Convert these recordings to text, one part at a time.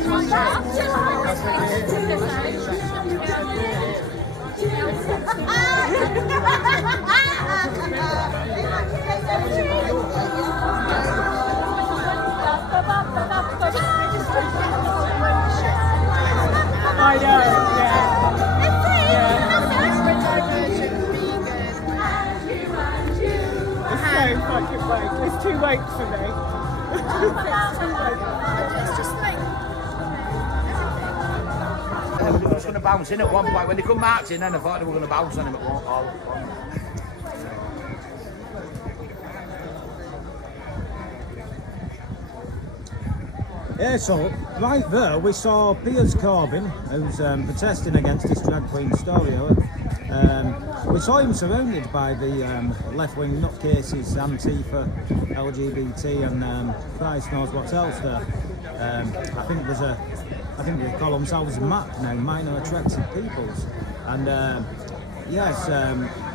I know, yeah. It's so fucking weight. It's too weight for me. It's just like They were just going to bounce in at one point. When they come marching, then I thought they were going to bounce on him at one. Yeah, so right there we saw Piers Corbyn, who's protesting against this drag queen story. We saw him surrounded by the left-wing nutcases, Antifa, LGBT, and Christ knows what else there. I think they call themselves MAP now, Minor Attracted Peoples. And yes,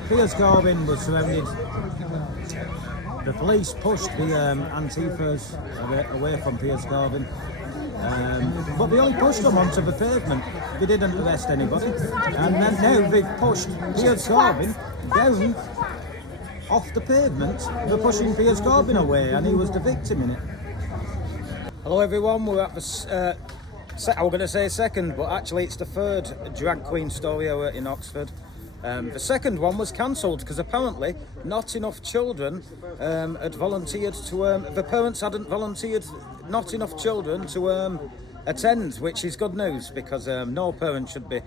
Piers Corbyn was surrounded. The police pushed the Antifas away from Piers Corbyn, but they only pushed them onto the pavement. They didn't arrest anybody, and then now they've pushed Piers Corbyn down off the pavement. They're pushing Piers Corbyn away, and he was the victim in it. Hello everyone, we're at the I was going to say second, but actually it's the third drag queen story out in Oxford. The second one was cancelled because apparently not enough children had volunteered to. The parents hadn't volunteered not enough children to attend, which is good news because no parent should be.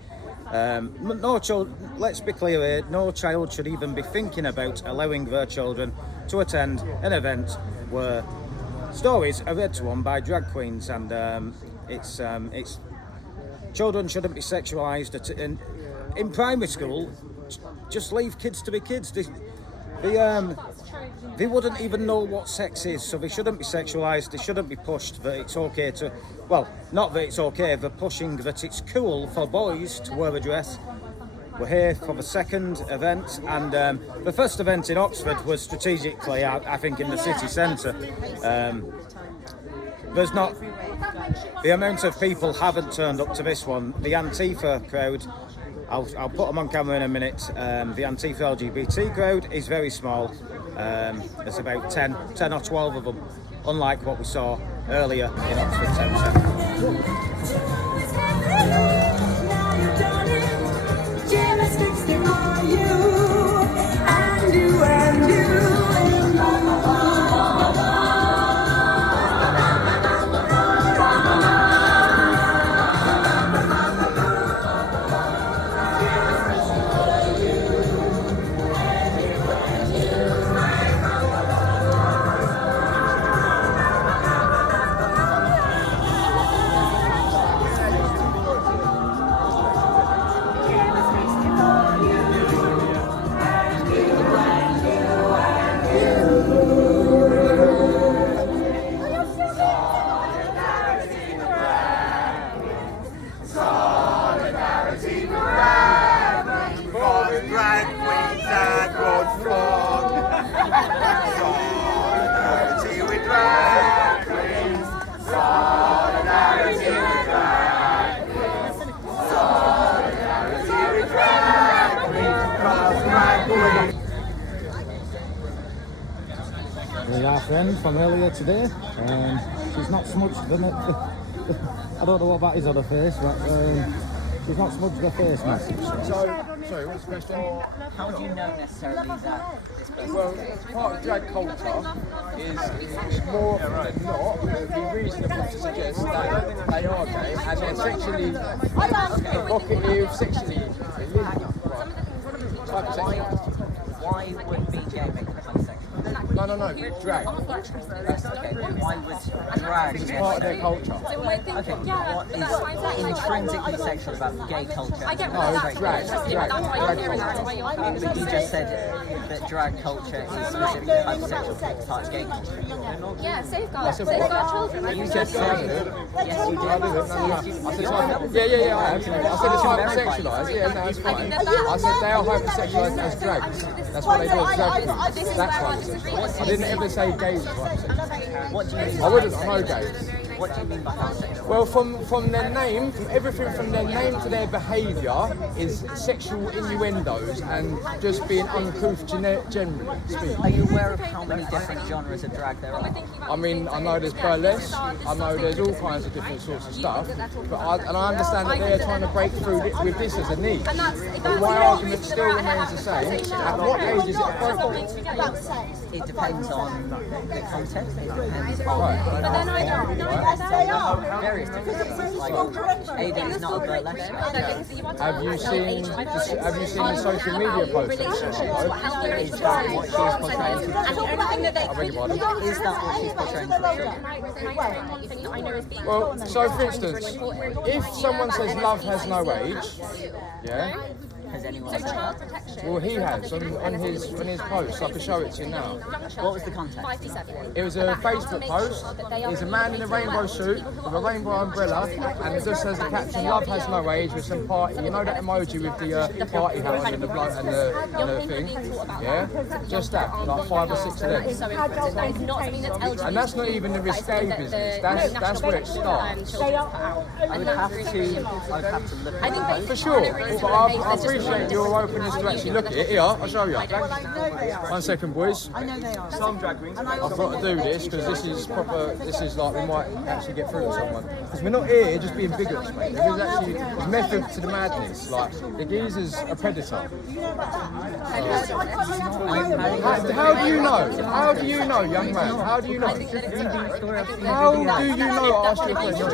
No child. Let's be clear here. No child should even be thinking about allowing their children to attend an event where stories are read to them by drag queens, and it's children shouldn't be sexualised. In primary school, just leave kids to be kids. They wouldn't even know what sex is, so they shouldn't be sexualised. They shouldn't be pushed that it's okay to. Well, not that it's okay. They're pushing that it's cool for boys to wear a dress. We're here for the second event, and the first event in Oxford was strategically, I think, in the city centre. There's not the amount of people haven't turned up to this one. The Antifa crowd, I'll put them on camera in a minute. The Antifa LGBT crowd is very small. There's about 10 or 12 of them, unlike what we saw earlier in Oxford town centre. With our friend from earlier today, she's not smudged the I don't know what that is on her face, but she's not smudged her face massive. Sorry, what's the question? How do you know necessarily that this person? Well, part of drag culture is more than not be reasonable to suggest that they are gay and they're sexually evocative, sexually type of sexuality. Why would being gay make them homosexual? No, drag. That's okay. Why would drag? It's part of their culture. Okay, what is intrinsically sexual about gay culture? No, it's drag culture. But you just said that drag culture is specifically homosexual part of gay culture. yeah, safeguard children. You just said yes, you did. Yeah, I have. I said it's hypersexualised. Yeah, no, that's fine. I said they are hypersexualised as drag. That's what they do as drag queens. That's why I didn't ever say gays was hypersexualised. What do you mean? I wouldn't. I know gays. What do you mean by homosexual? Well, from their name, from everything from their name to their behaviour is sexual innuendos and just being uncouth generally speaking. Are you aware of how many different genres of drag there are? I mean, I know there's burlesque, I know there's all kinds of different sorts of stuff, but I understand that they're trying to break through with this as a niche. But my argument still remains the same. At what age is it appropriate? It depends on the context. It depends on various different things. Like, AD is not a burlesque. Have you seen the social media posts? Is that what she's portraying to the children? Is that what she's portraying to the children? Well, so for instance, if someone says love has no age, yeah. Has anyone said that? Well, he has on his post. I can show it to you now. What was the context? It was a Facebook post. It's a man in a rainbow suit with a rainbow umbrella, and it just says the caption "Love has no age" with some party. You know that emoji with the party hat and the blood and the thing. Yeah, just that, like 5 or 6 of them. And that's not even the risque business. That's where it starts. I would have to look at it. For sure. But I appreciate your openness to actually look at it. Here, I'll show you. 1 second, boys. I know they are. I've got to do this because this is proper. This is like we might actually get through to someone. Because we're not here just being bigots, mate. There's method to the madness. Like the geezer's a predator. How do you know? How do you know, young man? How do you know? How do you know? I asked you a question.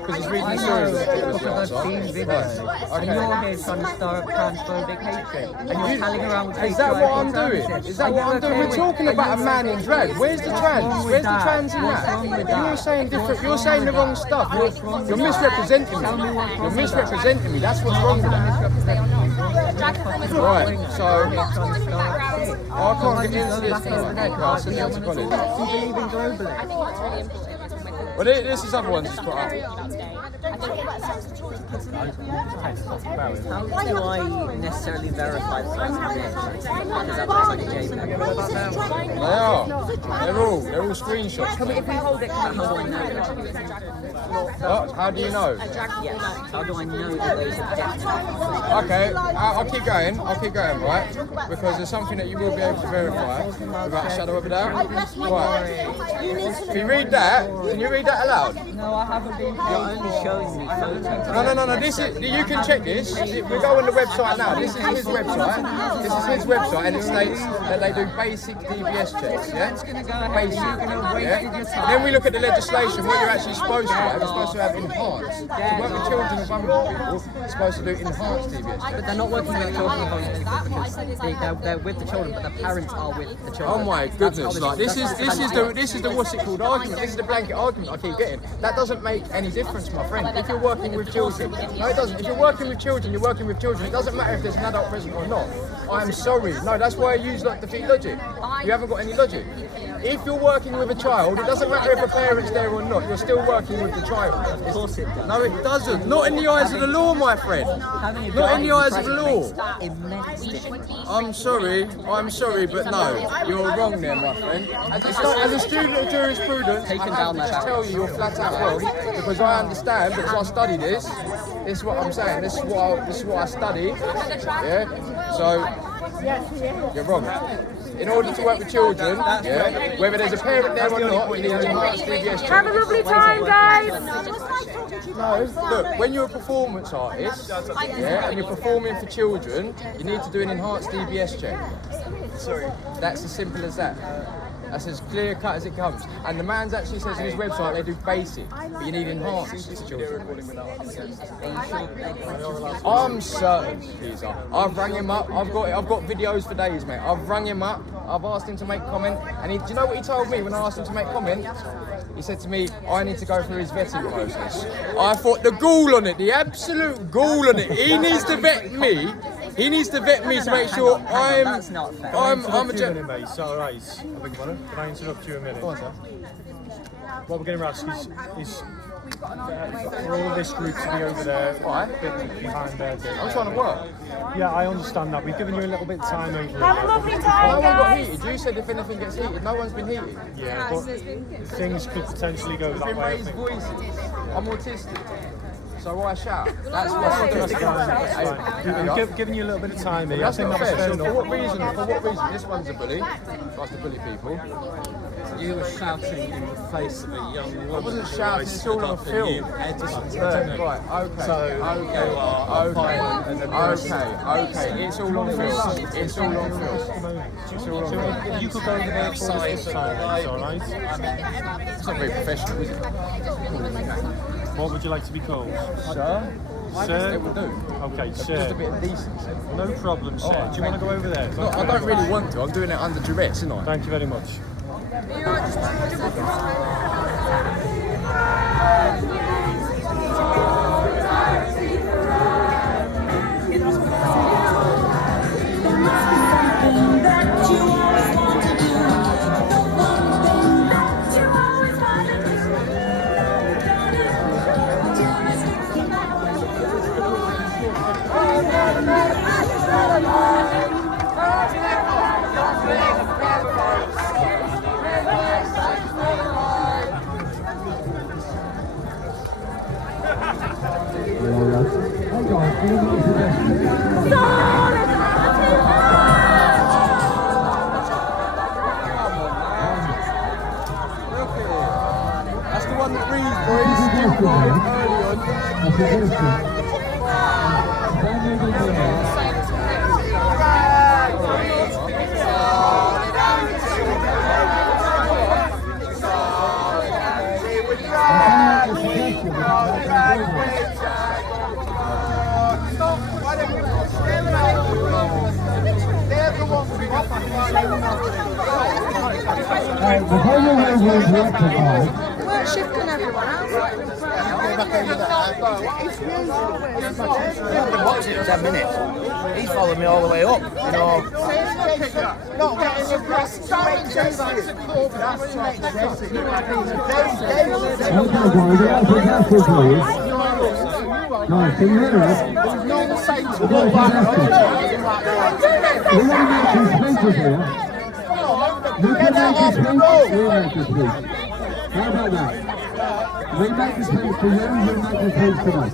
Because it's reading the story. Because I've seen videos. And you're here trying to start transphobic hatred. And you're telling around with Is that what I'm doing? Is that what I'm doing? We're talking about a man in drag. Where's the trans? Where's the trans in that? You're saying different. You're saying the wrong stuff. You're misrepresenting me. You're misrepresenting me. That's what's wrong with that. Right. So I can't get into this tonight. I'll send you to college. Well, this is other ones he's put up. How do I necessarily verify something? Because that looks like a JPEG. They're all screenshots. If we hold it, how do I know? How do you know? Yes. How do I know that those are definitely? Okay, I'll keep going, right? Because there's something that you will be able to verify without a shadow of a doubt. Right. Can you read that? Can you read that aloud? No, I haven't been. You're only showing me photos. No. This is. You can check this. We go on the website now. This is his website. This is his website, and it states that they do basic DBS checks. Yeah. Basic. Yeah. Then we look at the legislation. What you're actually supposed to have. You're supposed to have enhanced. To work with children and vulnerable people, you're supposed to do enhanced DBS checks. But they're not working with children and vulnerable people because they're with the children, but the parents are with the children. Oh my goodness! Like this is the what's it called argument. This is the blanket argument I keep getting. That doesn't make any difference, my friend. If you're working with children, no, it doesn't. If you're working with children, you're working with children. It doesn't matter if there's an adult present or not. I'm sorry. No, that's why I use like defeat logic. You haven't got any logic. If you're working with a child, it doesn't matter if a parent's there or not. You're still working with the child. Of course it does. No, it doesn't. Not in the eyes of the law, my friend. Not in the eyes of the law. I'm sorry, but no, you're wrong there, my friend. As a student of jurisprudence, I have to just tell you you're flat out wrong because I understand, because I study this. This is what I'm saying. This is what I study. Yeah. So you're wrong. In order to work with children, yeah, whether there's a parent there or not, you need an enhanced DBS check. Have a lovely time, guys. No, look, when you're a performance artist, yeah, and you're performing for children, you need to do an enhanced DBS check. Sorry. That's as simple as that. That's as clear cut as it comes. And the man's actually says on his website they do basic, but you need enhanced for children. I'm certain these are. I've rang him up. I've got videos for days, mate. I've rang him up. I've asked him to make comment, and do you know what he told me when I asked him to make comment? He said to me, I need to go through his vetting process. I thought the gall on it, the absolute gall on it. He needs to vet me. He needs to vet me to make sure I'm a mate. So, right, I beg your pardon. Can I interrupt you a minute? What we're getting around is For all of this group to be over there, behind their gate. I'm trying to work. Yeah, I understand that. We've given you a little bit of time over Have a here. lovely No time, one got guys. heated. You said if anything gets heated, no one's been heated. Yeah, but things could potentially go that Been way. I raised think. voices. I'm autistic, so I shout. That's what That's I do. fine, that's fine. We've given you a little bit of time here. That's I think not that's fair. fair So enough. for what reason? This one's a bully. Tries to bully people. You were shouting in the face of a young woman. I wasn't who shouting. I It's stood all on up and film. you edited Right. it. Okay. So you are violent and Okay. It's all on film. It's all on film. It's all on film. You could go over there for us this time, it's alright? It's not very professional, is it? What would you like to be called? Sir? Sir? It will do. Okay, Just a sir. bit of decency. No problem, sir. Do you want to go over there? No, I don't really want to. I'm doing it under duress, isn't I? Thank you very much. That's the one that breathes, boys. Early on. We're shifting everyone else. I've been watching it for 10 minutes. He's followed me all the way up, you know. Guys, can you hear us? We're going to make some speeches here. You can make a speech, we'll make a speech. How about that? We make the speech for you, you make the speech for us.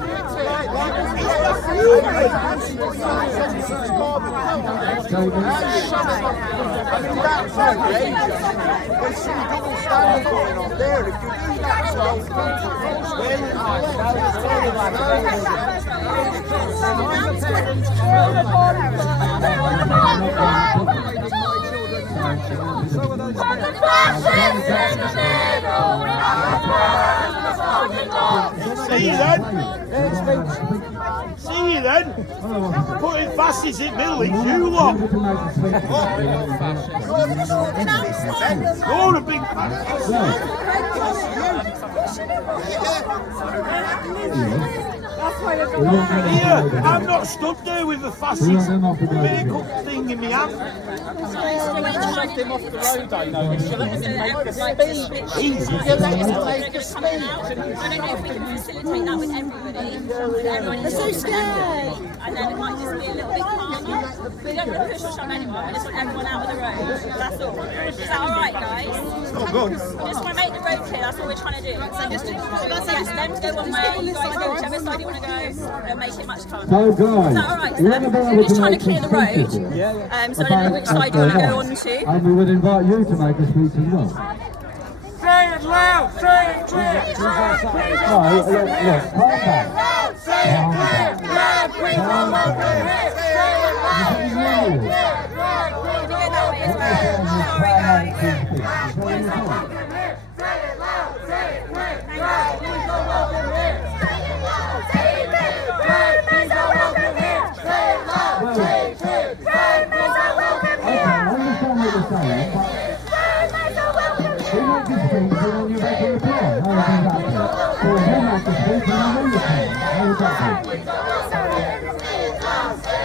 See you then. See you then. Putting fascists in middle is you lot. You're a big fascist. Here, I'm not stood there with a fascist vehicle thing in my hand. Shoved him off the road, I know. You let him make a speech. I don't know if we can facilitate that with everybody. They're so scared. And then it might just be a little bit calmer. We don't want to push or shove anyone. We just want everyone out of the road. That's all. Is that all right, guys? It's not good. We just want to make the road clear. That's what we're trying to do. So just yes, them to go one way. You guys go whichever side you want to go. It'll make it much calmer. So guys, Is that all right? So we're just trying to clear the road. So I don't know which side you want to go on to. And we would invite you to make a speech as well. Say it loud, say it clear. Right, look, calm down. Say it clear. Loud, please, all over here. Say it loud, say it clear. Sorry, guys.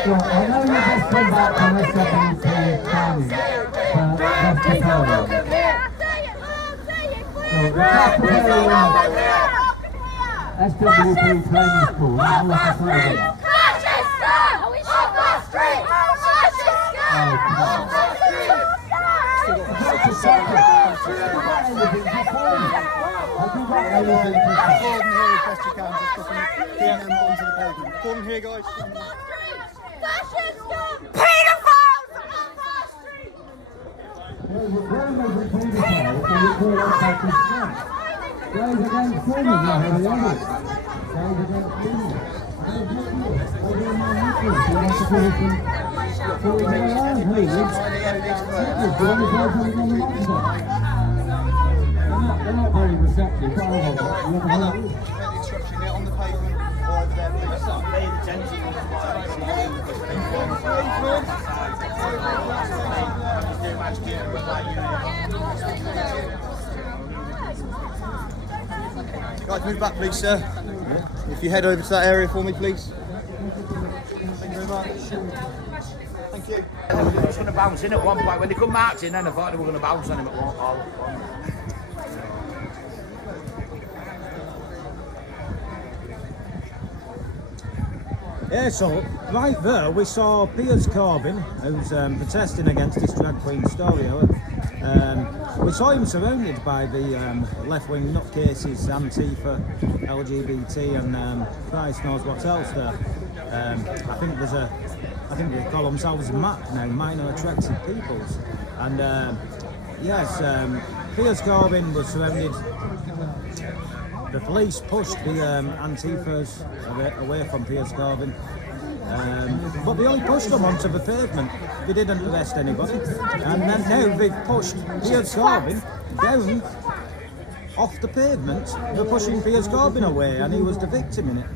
I know you just come back from a second training, but that's the problem. So, SWP Training School. Now what's the slogan? Come here, guys. They're not very receptive, are they? On the pavement or over there, Guys, move back, please, sir. If you head over to that area for me, please. Thank you very much. Thank you. They were just going to bounce in at one point. When they come marching, then I thought they were going to bounce on him at one. Yeah, so right there we saw Piers Corbyn, who's protesting against this drag queen story. We saw him surrounded by the left-wing nutcases, Antifa, LGBT, and Christ knows what else there. I think they call themselves MAP now, Minor Attracted Peoples. And yes, Piers Corbyn was surrounded. The police pushed the Antifas away from Piers Corbyn, but they only pushed them onto the pavement. They didn't arrest anybody, and then now they've pushed Piers Corbyn down off the pavement. They're pushing Piers Corbyn away, and he was the victim in it.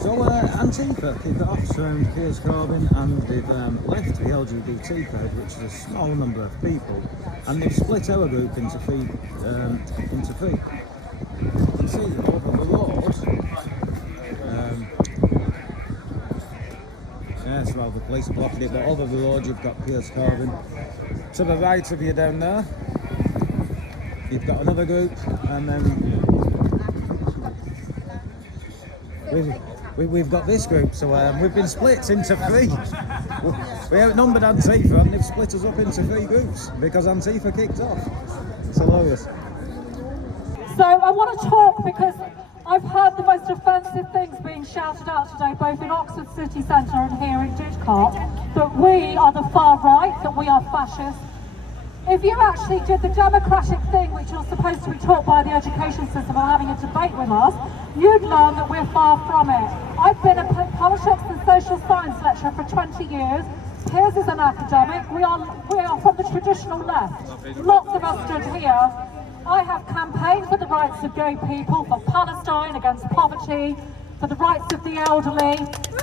So Antifa kicked it off around Piers Corbyn, and they've left the LGBT crowd, which is a small number of people, and they've split our group into three. You can see over the road. Yes, well, the police blocked it, but over the road you've got Piers Corbyn. To the right of you down there, you've got another group, and then we've got this group, so we've been split into three. We outnumbered Antifa and they've split us up into three groups because Antifa kicked off. It's hilarious. So I want to talk because I've heard the most offensive things being shouted out today, both in Oxford City Centre and here in Didcot, that we are the far right, that we are fascists. If you actually did the democratic thing, which you're supposed to be taught by the education system and having a debate with us, you'd learn that we're far from it. I've been a politics and social science lecturer for 20 years. Piers is an academic. We are from the traditional left. Lots of us stood here. I have campaigned for the rights of gay people, for Palestine, against poverty, for the rights of the elderly,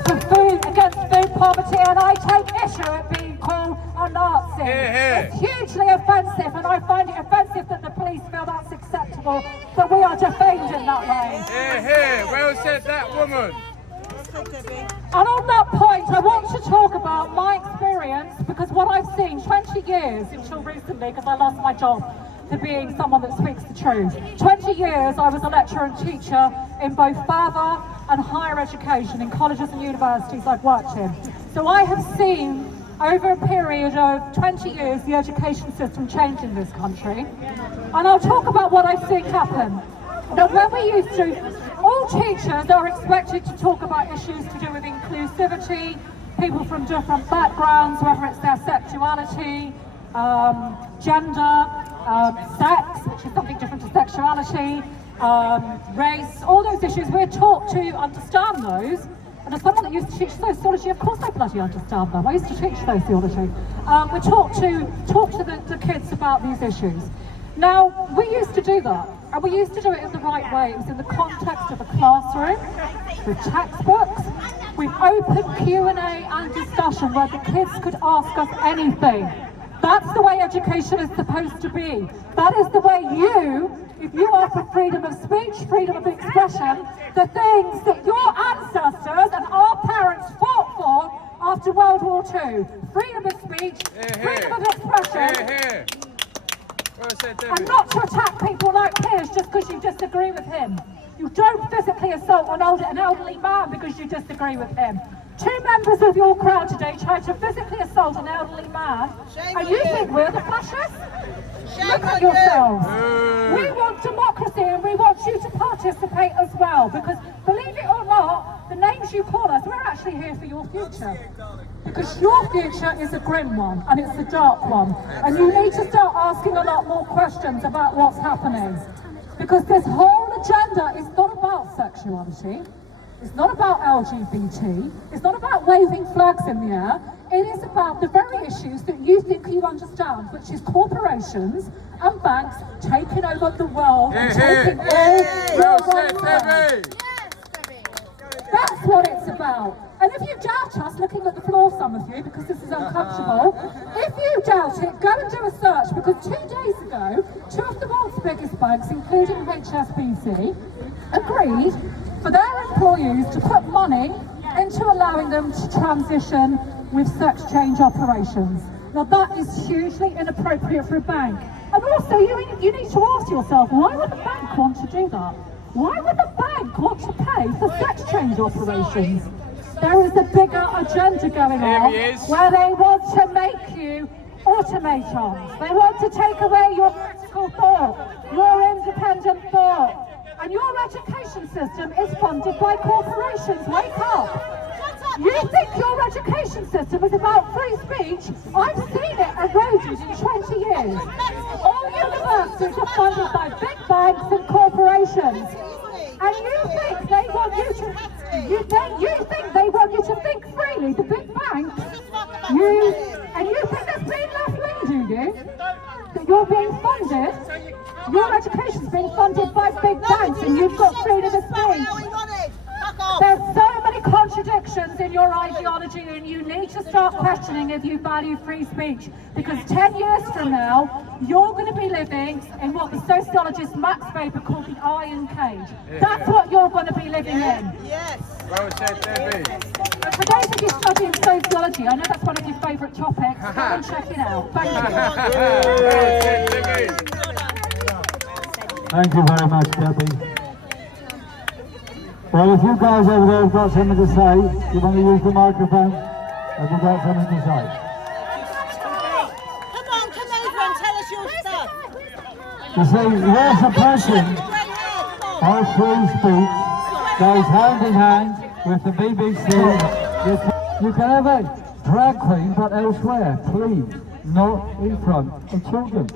for food, against food poverty, and I take issue at being called a Nazi. It's hugely offensive, and I find it offensive that the police feel that's acceptable, that we are defamed in that way. Well said, that woman. And on that point, I want to talk about my experience, because what I've seen 20 years until recently, because I lost my job to being someone that speaks the truth. 20 years I was a lecturer and teacher in both further and higher education in colleges and universities I've worked in. So I have seen over a period of 20 years the education system change in this country. And I'll talk about what I've seen happen. Now when we used to, all teachers are expected to talk about issues to do with inclusivity, people from different backgrounds, whether it's their sexuality, gender, sex, which is something different to sexuality, race, all those issues. We're taught to understand those. And as someone that used to teach sociology, of course I bloody understand them. I used to teach sociology. We're taught to talk to the kids about these issues. Now, we used to do that, and we used to do it in the right way. It was in the context of a classroom, with textbooks, with open Q&A and discussion where the kids could ask us anything. That's the way education is supposed to be. That is the way if you are for freedom of speech, freedom of expression, the things that your ancestors and our parents fought for after World War II. Freedom of speech, freedom of expression, and not to attack people like Piers just because you disagree with him. You don't physically assault an elderly man because you disagree with him. 2 members of your crowd today tried to physically assault an elderly man, and you think we're the fascists? Look at yourselves. We want democracy and we want you to participate as well, because believe it or not, the names you call us, we're actually here for your future. Because your future is a grim one and it's a dark one. And you need to start asking a lot more questions about what's happening. Because this whole agenda is not about sexuality. It's not about LGBT. It's not about waving flags in the air. It is about the very issues that you think you understand, which is corporations and banks taking over the world and taking all your money. That's what it's about. And if you doubt us, looking at the floor, some of you, because this is uncomfortable, if you doubt it, go and do a search, because 2 days ago, 2 of the world's biggest banks, including HSBC, agreed for their employees to put money into allowing them to transition with sex change operations. Now that is hugely inappropriate for a bank. And also you need to ask yourself, why would a bank want to do that? Why would a bank want to pay for sex change operations? There is a bigger agenda going on where they want to make you automatons. They want to take away your critical thought, your independent thought. And your education system is funded by corporations. Wake up! You think your education system is about free speech? I've seen it eroded in 20 years. All universities are funded by big banks and corporations. And you think they want you to think freely, the big banks? You think that's being left-wing, do you? That you're being funded? Your education's being funded by big banks and you've got freedom of speech. There's so many contradictions in your ideology, and you need to start questioning if you value free speech, because 10 years from now you're going to be living in what the sociologist Max Weber called the iron cage. That's what you're going to be living in. Yes. Well said, Debbie. And for those of you studying sociology, I know that's one of your favourite topics. Go and check it out. Thank you. Thank you very much, Debbie. Well, if you guys over there have got something to say, you want to use the microphone, have you got something to say? Come over and tell us your stuff. You see, your suppression of free speech goes hand in hand with the BBC. You can have a drag queen, but elsewhere, please, not in front of children.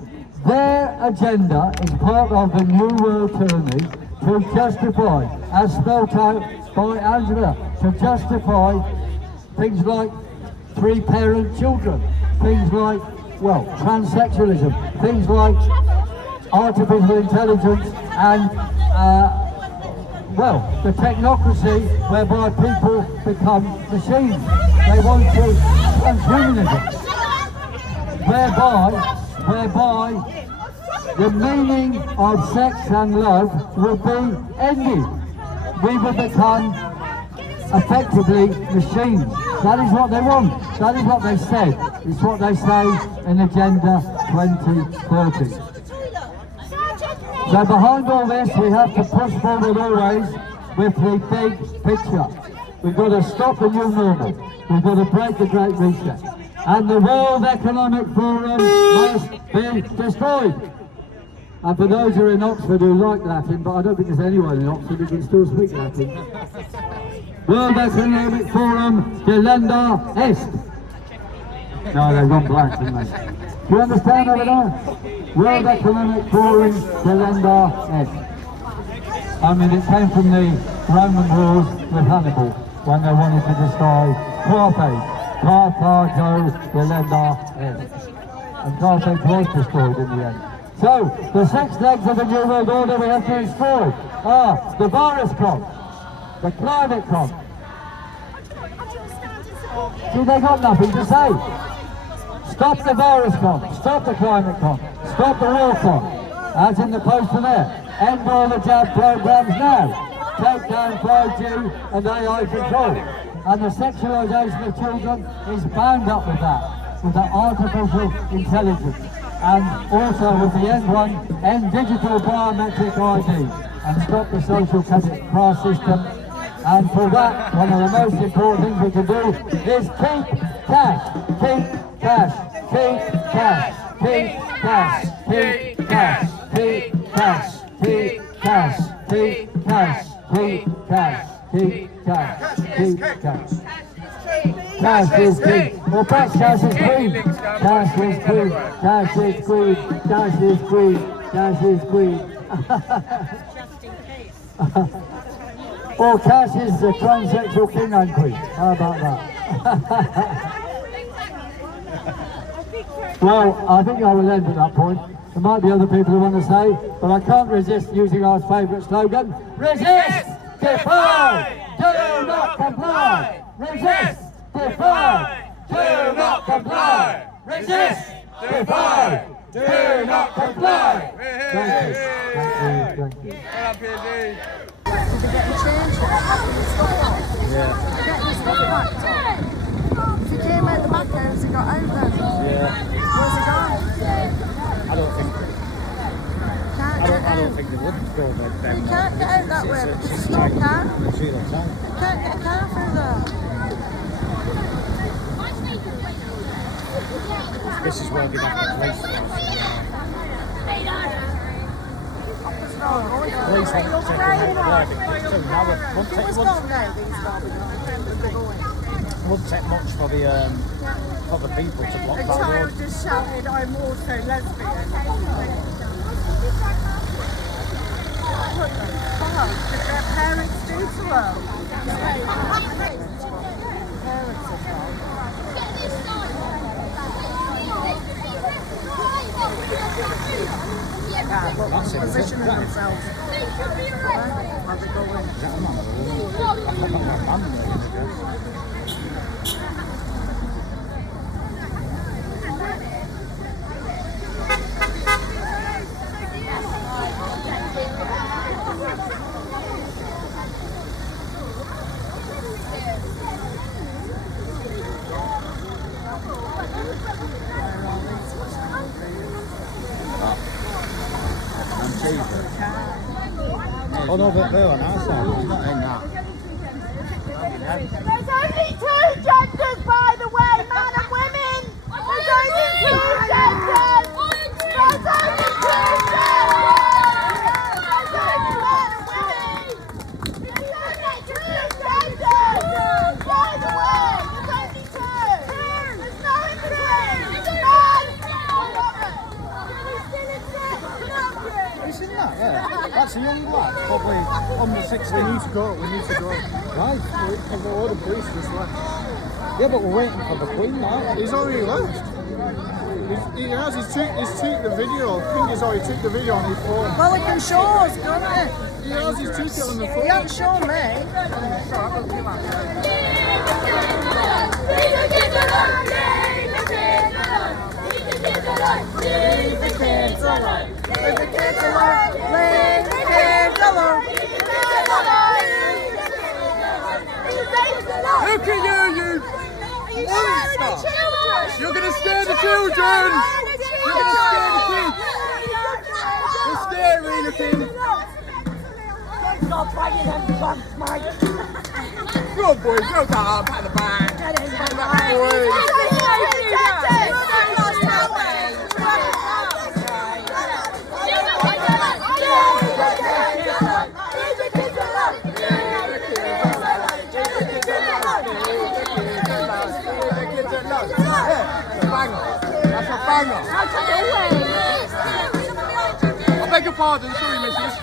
Their agenda is part of the New World Tyranny to justify, as spelled out by Angela, to justify things like 3-parent children, things like, well, transsexualism, things like artificial intelligence and, well, the technocracy whereby people become machines. They want to transhumanism, whereby the meaning of sex and love will be ended. We will become effectively machines. That is what they want. That is what they said. It's what they say in Agenda 2030. So behind all this, we have to push forward always with the big picture. We've got to stop the new normal. We've got to break the Great Reset. And the World Economic Forum must be destroyed. And for those who are in Oxford who like Latin, but I don't think there's anyone in Oxford who can still speak Latin. World Economic Forum, delenda est. No, they've gone blank, didn't they? Do you understand over there? World Economic Forum, delenda est. I mean, it came from the Roman wars with Hannibal, when they wanted to destroy Carthage. Carthago, delenda est. And Carthage was destroyed in the end. So, the 6 legs of the New World Order we have to destroy are the virus con, the climate con. See, they got nothing to say. Stop the virus con, stop the climate con, stop the war con, as in the poster there. End all the jab programs now. Take down 5G and AI control. And the sexualisation of children is bound up with that artificial intelligence. and also with the end one, end digital biometric ID and stop the social credit class system. And for that, one of the most important things we can do is keep cash, keep cash, keep cash, keep cash, keep cash, keep cash, keep cash, keep cash, keep cash, keep cash, keep cash. Cash is king. Well, perhaps cash is queen. Cash is queen. Cash is queen. Cash is queen. Cash is queen. Or cash is the transsexual king and queen. How about that? Well, I think I will end at that point. There might be other people who want to say, but I can't resist using our favourite slogan. Resist, defy, do not comply. Resist, defy, do not comply. Resist, defy, do not comply. Thank you. Thank you. Thank you. If he came out the back house, he got out then. Where's he gone? I don't think they would go there. You can't get out that way because it's no car. You can't get a car through there. This is where they have the police. Police won't take them there because it's too narrow. It wouldn't take much for the people to block that road. A child just shouted, "I'm also lesbian." What the fuck did their parents do to her? Parents are gone. Yeah, but positioning themselves. Are they going? Oh no, but they're on our side. It's not in that. There's only two genders, by the way, man and women. There's only two genders. There's only two genders. There's only man and women. There's only two genders. By the way, there's only two. There's no in between. It's man or woman. We still exist. It's in that, yeah. That's a young lad, probably under 16. We need to go. Right. Because all the police just left. Yeah, but we're waiting for the Queen now. He's already left. He's took the video. I think he's already took the video on his phone. Well, it can show us, can't it? He has his ticket on the phone. He hasn't shown me. Leave the kids alone. Leave the kids alone. Leave the kids alone. Look at you monster! You're going to scare the children! You're going to scare the kids! You're scary looking! Good boy, go down, pat the back! Pat the back, boy! That's a banger. I beg your pardon, sorry, missus.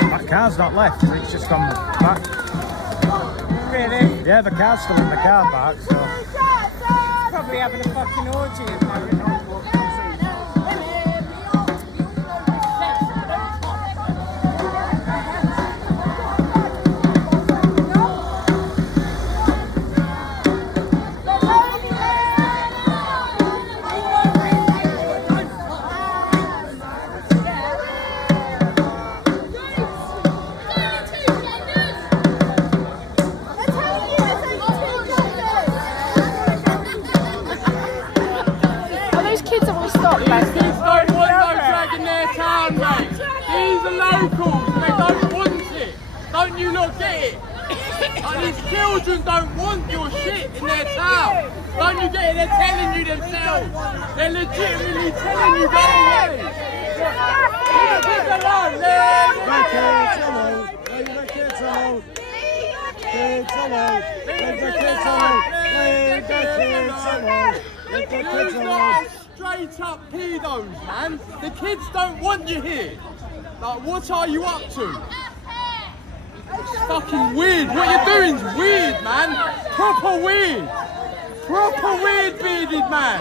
That car's not left, it's just gone back. Really? Yeah, the car's still in the car park, so. Probably having a fucking orgy apparently. Like, these children don't want your shit in their town. Don't you get it? They're telling you themselves. They're legitimately telling you go away. Leave the kids alone. Leave the kids alone. Leave the kids alone. Kids alone. Leave the kids alone. Leave the kids alone. Leave the kids alone. Straight up pedos, man. The kids don't want you here. Like, what are you up to? It's fucking weird. What you're doing is weird, man. Proper weird. Proper weird, bearded man.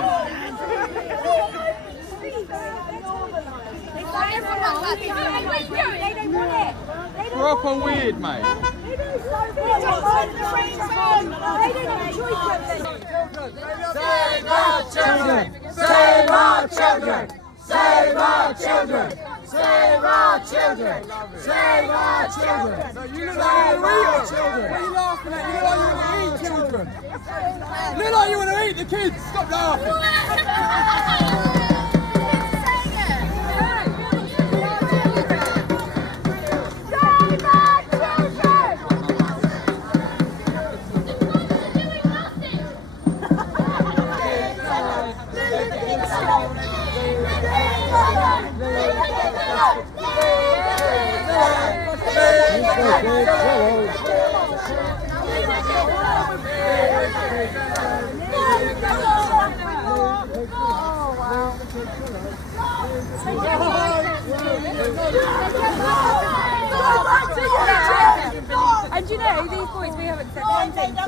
Proper weird, mate. Save our children! Save our children! Save our children! Save our children! Save our children! You look like you want to eat children. What are you laughing at? You look like you want to eat children. You look like you want to eat the kids. Stop laughing. And you know, these boys, we haven't said one thing to them.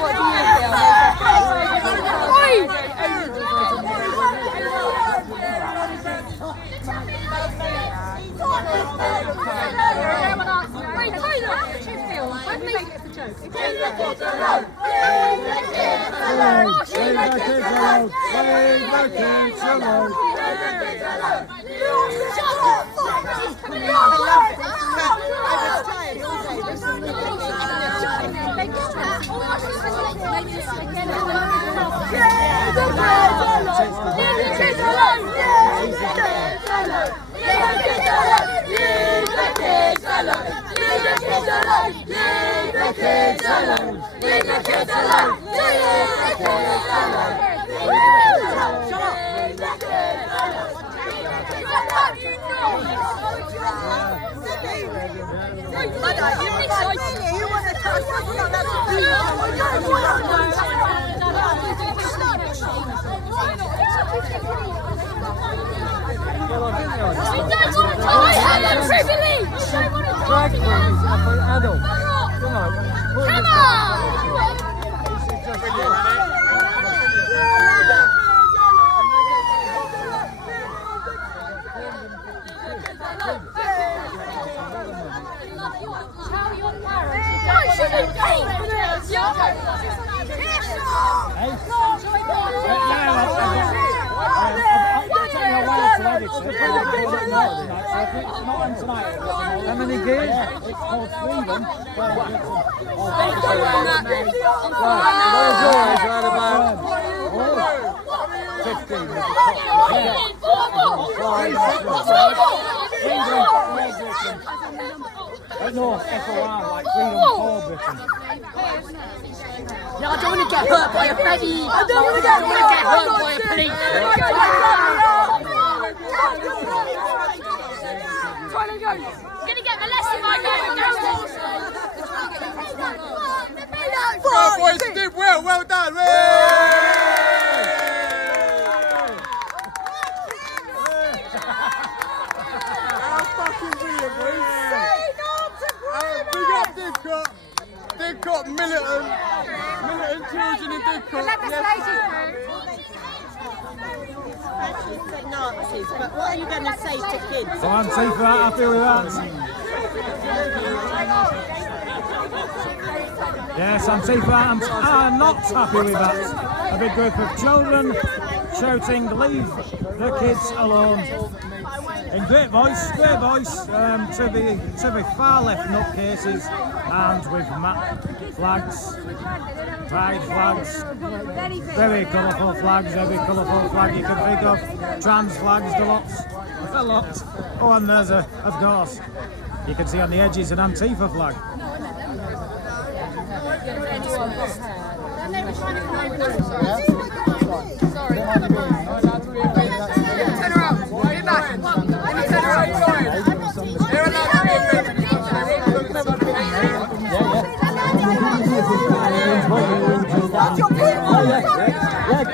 What do you How many games? It's called Freedom. What is yours? Right about 15. No, FOR, like Freedom for Britain. No, I don't want to get hurt by a penny. I don't want to get hurt by a penny. Gonna get molested by Oh, boys did well. Well done. Big up Didcot. Didcot, militant children in Didcot. Nazis, but what are you going to say to kids? So Antifa, happy with that? Yes, Antifa are not happy with that. A big group of children shouting, leave the kids alone. In great voice, to the far left nutcases, and with map flags, pride flags, very colourful flags, every colourful flag you can think of, trans flags, a lot. Oh, and there's of course, you can see on the edges an Antifa flag. Yeah,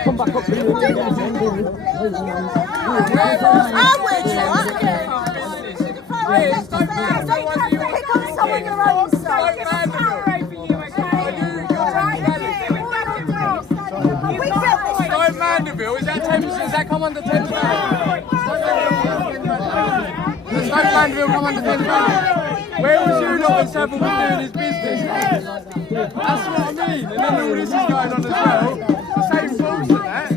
come back up here and get a drink. I'm with you. Pick on someone your own side. Stoke Mandeville, is that come under Thames Valley? Does Stoke Mandeville come under Thames Valley? Where was you lot when Savile was doing his business? That's what I mean. And then all this is going on as well. The same fools and that.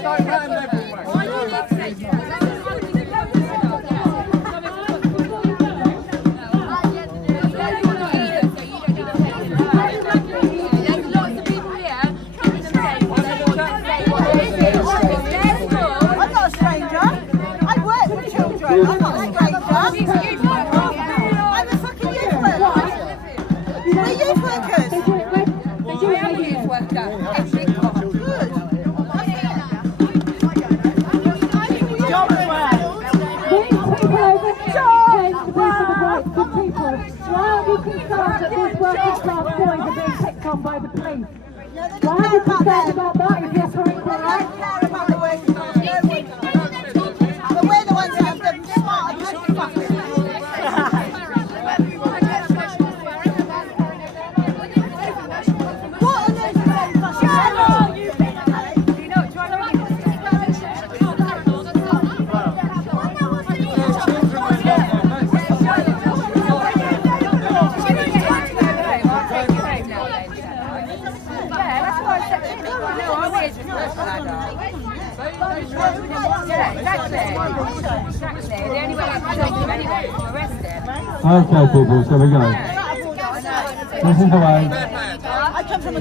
Stoke Mandeville, I'm not a stranger. I'm a fucking youth worker. We're youth workers. I am a youth worker. Good. Job well. These people over here to be for the rights of people. Why are you concerned that these working class boys are being picked on by the police? Why are you concerned about that if you're for equal rights? I care about the working class. But we're the ones that have them smart and fucking Okay, people, so we go. This is the way. I come from a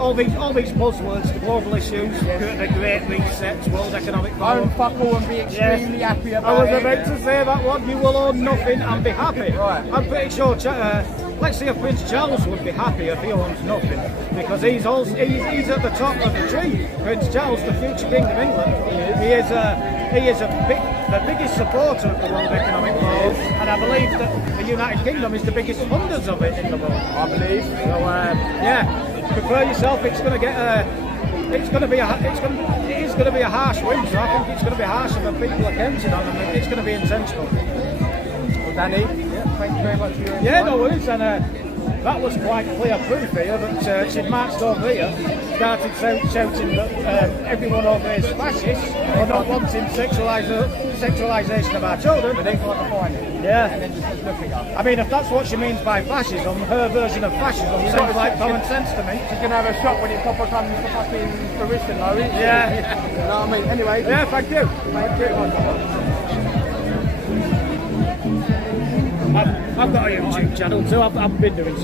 All these buzzwords, the global issues, the Great Resets, World Economic Forum. Own fuck all and be extremely happy about it. I was about to say that one. You will own nothing and be happy. Right. I'm pretty sure. Let's see if Prince Charles would be happy if he owns nothing, because he's at the top of the tree. Prince Charles, the future King of England. He is the biggest supporter of the World Economic Forum, and I believe that the United Kingdom is the biggest funders of it in the world. I believe. So prepare yourself. It's going to get it is going to be a harsh win. So I think it's going to be harsh on the people are counting on, and it's going to be intentional. Well, Danny, thank you very much for your no worries, and that was quite clear proof here that she'd marched over here, started shouting that everyone over here is fascist or not wanting sexualisation of our children. But then got to find it. Yeah. And then just says nothing else. I mean, if that's what she means by fascism, her version of fascism sounds like common sense to me. She's going to have a shock when it proper comes to fucking fruition, though, isn't she? Yeah. You know what I mean? Anyway. Yeah, thank you. Thank you. I've got a YouTube channel too. I've been doing